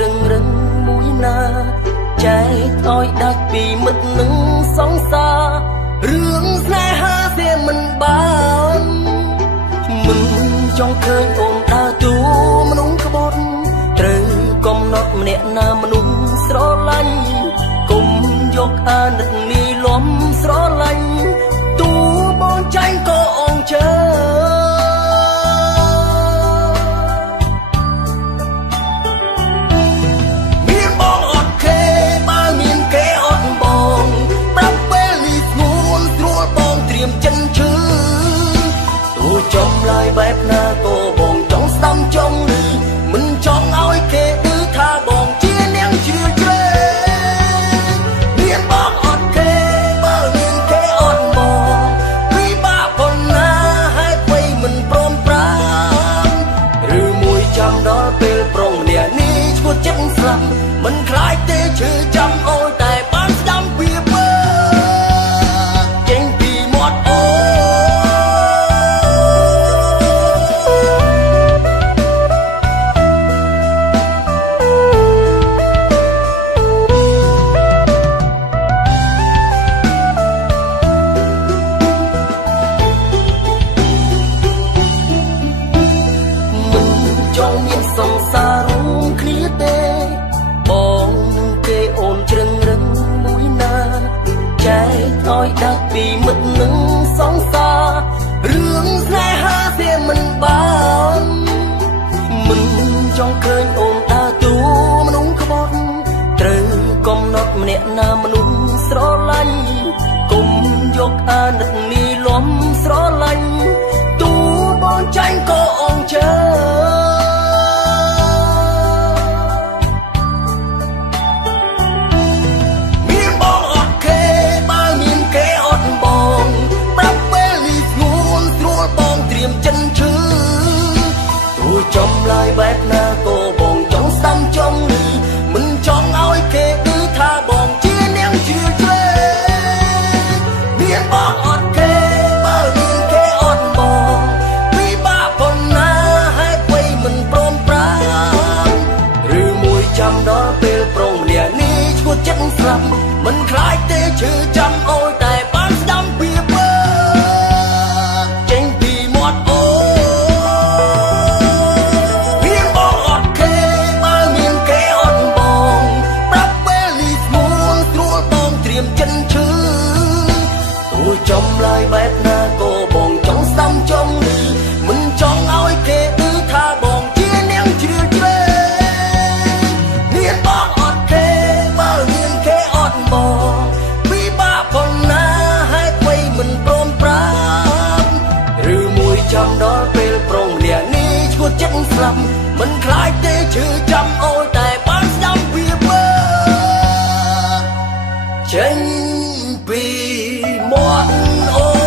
ជ្រឹងរឹងមួយណាចែកឲ្យដាច់ពីមិត្តនឹងសង្សាររឿងស្នេហាវាមិនបានមិនចង់ឃើញអូនដើរទូមនុស្សក្បត់ត្រូវកំណត់ម្នាក់ណាមនុស្សស្រឡាញ់គុំយកអាណិតនេះលំស្រឡាញ់ទូបងចាញ់ក៏អងជើមានបងអត់គេបើមានគេអត់បងប្រាប់ពេលនេះស្ងួនស្រួលបងត្រៀមចិនឈឺទូចំឡើយបែបណាក៏បងចង់ស្ដាំចង់ឮមិនចង់ឲ្យគេឮថាបងជានាងជ្រាលជ្រៅមានបងអត់គេបើមានគេអត់បងពីបាក់ប៉ុណ្ណាហើយបីមិនព្រមប្រាំឬមួយចាំដល់ពេលប្រុងម្នាក់នេះឈួតចិត្តស្លាប់មិនខ្លាចទេឈឺចាំអូនតែបានស្ដាំវាមើលចេញពីមាត់អូចង់មានសង្សាររួមគ្នាទេបងគេអូនជ្រឹងរឹងមួយណាចែកឲ្យដាច់ពីមិត្តនឹងសង្សាររឿងស្នេហាវាមិនបានមិនចង់ឃើញអូនដើរទូមនុស្សក្បត់ត្រូវកំណត់ម្នាក់ណាមនុស្សស្រឡាញ់គុំយកអាណិតនេះលំស្រឡាញ់ទូបងចាញ់ក៏អងជើចិនឈឺទូចំឡើយបែបណាក៏បងចង់ស្ដាំចង់ឮមិនចង់ឲ្យគេឮថាបងជានាងជ្រាលជ្រៅមានបងអត់គេបើមានគេអត់បងពីបាក់ប៉ុណ្ណាហើយបីមិនព្រមប្រាំឬមួយចាំដល់ពេលប្រុងម្នាក់នេះឈួតចិត្តស្លាប់មិនខ្លាចទេឈឺចាំអូនតែបានស្ដាំពីមើលចេញពីមាត់អូចិនឈឺទូចំឡើយបែបណាក៏បងចង់ស្ដាំចង់ឮមិនចង់ឲ្យគេឮថាបងជានាងជ្រាលជ្រៅមានបងអត់គេបើមានគេអត់បងពីបាក់ប៉ុណ្ណាហើយបីមិនព្រមប្រាំឬមួយចាំដល់ពេលប្រុងម្នាក់នេះឈួតចិត្តស្លាប់មិនខ្លាចទេឈឺចាំអូនតែបានស្ដាំវាមើលចេញពីមាត់អូ